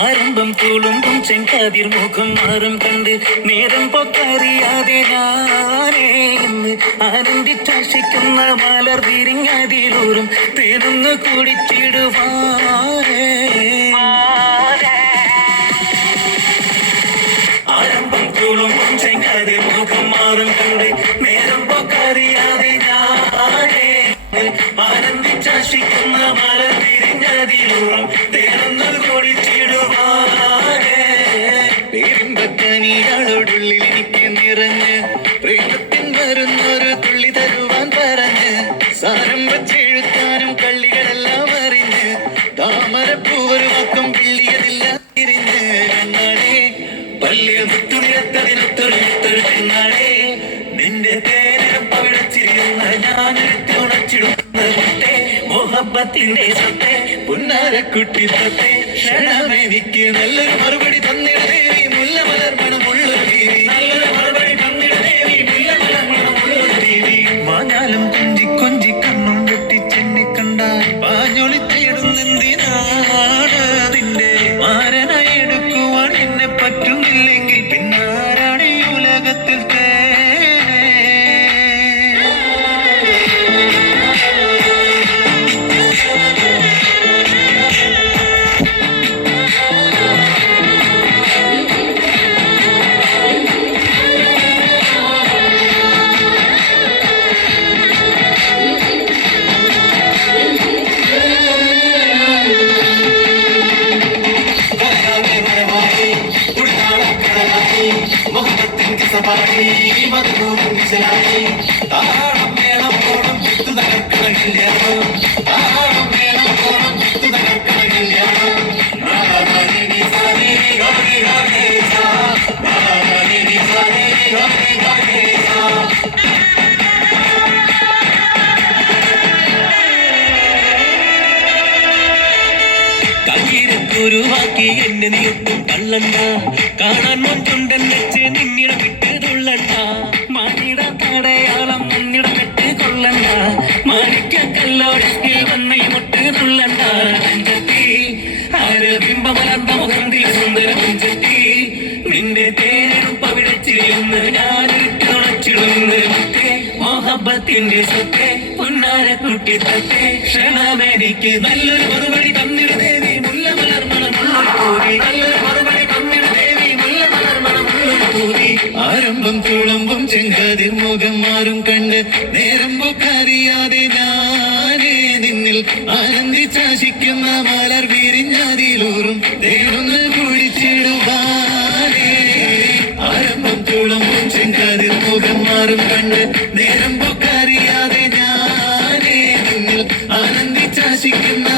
ആരംഭം തുളുമ്പും ചെങ്കതിർ മുഖം മാറും കണ്ട് നേരം പൊക്കറിയാതെ ഞാനേ ഇന്ന് ആനന്ദിച്ചാശിക്കുന്ന മലർ വിരിഞ്ഞതിലൂറും തേനൊന്ന് കുടിച്ചിടുവാനേ. ആരംഭം തുളുമ്പും ചെങ്കതിർ മുഖം മാറും കണ്ട് നേരം പൊക്കറിയാതെ ഞാനേ ആനന്ദിച്ചാശിക്കുന്ന മലർ വിരിഞ്ഞതിലൂറും തേനൊന്ന് കുടിച്ചിടുവാനേ. പേരിമ്പക്കനിയാളോടുള്ളിൽ എനിക്ക് നിറഞ്ഞ് പ്രേമത്തിൻ വരുന്നൊരു തുള്ളി തരുവാൻ പറഞ്ഞ് സാരം വച്ചെഴുത്താനും കള്ളികളെല്ലാം അറിഞ്ഞ് താമരപ്പൂവൊരു വക്കം പിള്ളിയതില്ല തിരിഞ്ഞ് കണ്ണാടേ പല്ലിയ മുത്തുനിരത്തതിനൊത്തൊരു പെണ്ണാടേ നിന്റെ തേനം പവിഴച്ചിരിയുന്ന ഞാനെടുത്ത് ഉണച്ചിടുന്ന മുട്ടേ മോഹബത്തിന്റെ സത്തേ പുന്നാരക്കുട്ടി തത്തേ ക്ഷണമെനിക്ക് നല്ലൊരു മറുപടി തന്നിട ദേവി മുല്ലമലർമണമുള്ളൊരു ദേവി നല്ലൊരു മറുപടി തന്നിട ദേവി മുല്ലമലർമണമുള്ളൊരു ദേവി. മാഞ്ഞാലും കൊഞ്ചി കൊഞ്ചി കണ്ണും വെട്ടിച്ചെന്നെ കണ്ടാൽ പാഞ്ഞൊളിച്ചിടുന്നെന്തിനാണ് നിന്റെ മാരനായി എടുക്കുവാൻ എന്നെ പറ്റുന്നില്ലെങ്കിൽ പിന്നാരാണ് ഈ ഉലകത്തിൽ മുഹബത്തിന്റെ സവാരി മധുരവും വിശലായി താളം മേളം പോണം വിത്തു തകർക്കണ കല്യാണം താളം മേളം പോണം വിത്തു തകർക്കണ കല്യാണം. ുരുവാക്കി എന്നെ നീട്ടും കള്ളണ്ട കാണാൻ മുൻകൊണ്ടൻ വെച്ച് നിന്നിട വിട്ട് തുള്ളണ്ട മാനിട തടയാളം മുന്നിട വെട്ട് കൊള്ളണ്ട മാണിക്ക കല്ലോടത്തിൽ വന്ന മുട്ട് തുള്ളണ്ട. നെഞ്ചത്തി ആരബിംബമലർന്ന മുഖന്തി സുന്ദര നെഞ്ചത്തി നിന്റെ തേനും പവിഴച്ചിരിയുന്ന ഞാനിട്ട് ഉണച്ചിടുന്ന മുത്തേ മോഹബത്തിന്റെ സത്തേ പുന്നാരക്കുട്ടി തത്തേ ക്ഷണമെനിക്ക് നല്ലൊരു മറുപടി തന്നിട ദേവി ആരംഭം തുളുമ്പും ചെങ്കതിർ മുഖം മാറും കണ്ട് നേരം പൊക്കറിയാതെ ഞാനേ നിന്നിൽ ആനന്ദിച്ചാശിക്കുന്ന മലർ വിരിഞ്ഞതിലൂറും തേനൊന്ന് കുടിച്ചിടുവാനേ. ആരംഭം തുളുമ്പും ചെങ്കതിർ മുഖം മാറും കണ്ട് നേരം പൊക്കറിയാതെ ഞാനേ നിന്നിൽ ആനന്ദിച്ചാശിക്കുന്ന